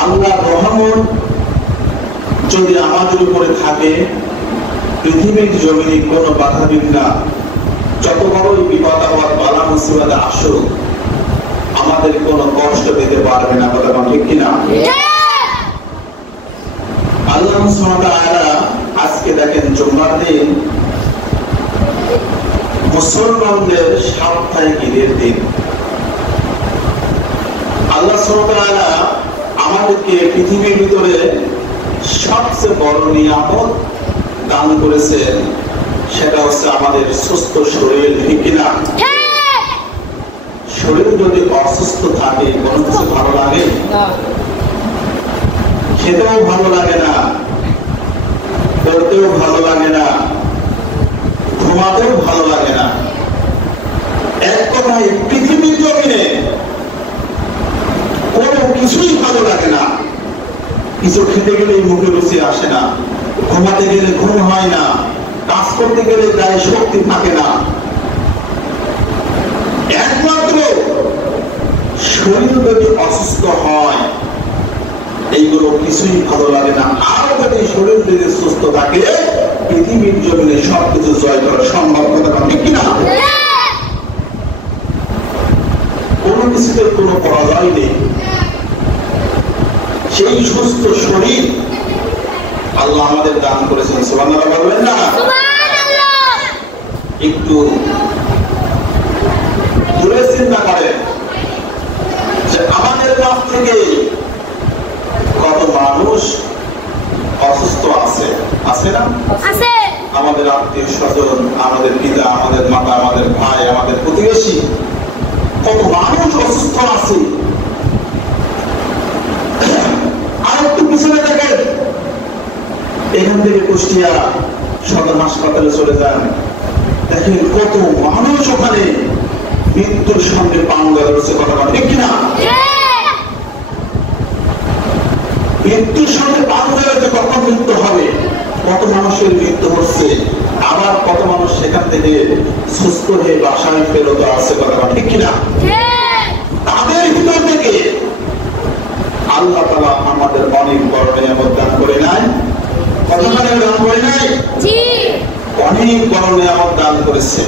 আল্লাহর রহমত যদি আমাদের উপরে থাকে, পৃথিবীর জমিনে কোনো বাধা বিঘ্ন, যত বড়ই বিপদ আপদ বালা মুসিবত আসুক, আমাদের কোনো কষ্ট দিতে পারবে না। কথা ঠিক কিনা? আল্লাহ সুবহানাহু ওয়া তাআলা আজকে দেখেন জুমার দিন মুসলমানদের সাপ্তাহিক ঈদের দিন। আল্লাহ সুবহানাহু ওয়া তাআলা আমাদেরকে পৃথিবীর ভিতরে সবচেয়ে বড় নিয়ামত দান করেছেন, সেটা হচ্ছে আমাদের সুস্থ শরীর। ঠিক কিনা? শরীর যদি অসুস্থ থাকে কোনো কিছু ভালো লাগে না, খেতেও ভালো লাগে না, পড়তেও ভালো লাগে না, ঘুমাতেও ভালো লাগে না। এক কথায় পৃথিবীর জমিনে কোনো কিছুই ভালো লাগে না। কিছু খেতে গেলে মুখে রুচি আসে না, ঘুমাতে গেলে ঘুম হয় না, কাজ করতে গেলে গায়ে শক্তি থাকে না। একমাত্র শরীর যদি অসুস্থ হয়, এইগুলো কিছুই ভালো লাগে না। আর যদি শরীর যদি সুস্থ থাকে, পৃথিবীর জমিনে সবকিছু জয় করা সম্ভব। কথা ঠিক কিনা? কোনো কিছুতে কোনো পরাজয় নেই। সেই সুস্থ শরীর আল্লাহ আমাদের দান করেছেন। সুবহানাল্লাহ বলবেন না? একটু দূরে চিন্তা করেন যে আমাদের কাছ থেকে কত মানুষ অসুস্থ আছে, আছে না? আমাদের আত্মীয় স্বজন, আমাদের পিতা, আমাদের মাতা, আমাদের ভাই, আমাদের প্রতিবেশী, কত মানুষ অসুস্থ আছে। আর একটু পিছনে দেখেন, এখান থেকে কুষ্টিয়া সদর হাসপাতালে চলে যান, দেখেন কত মানুষ ওখানে মৃত্যুর সঙ্গে পাঙ্গা ধরছে। কথা ঠিক কিনা? মৃত্যুর সঙ্গে পাঙ্গা ধরতে কখন মৃত্যু হবে, কত মানুষের মৃত্যু হচ্ছে, আবার কত মানুষ সেখান থেকে সুস্থ হয়ে বাসায় ফেরত আসছে। কথা ঠিক কিনা? তাদের ভিতর থেকে আল্লাহ তাআলা আমাদের অনেক বড় নিয়ামত দান করে নাই। কত দান করে নাই? অনেক বড় নিয়ামত দান করেছে।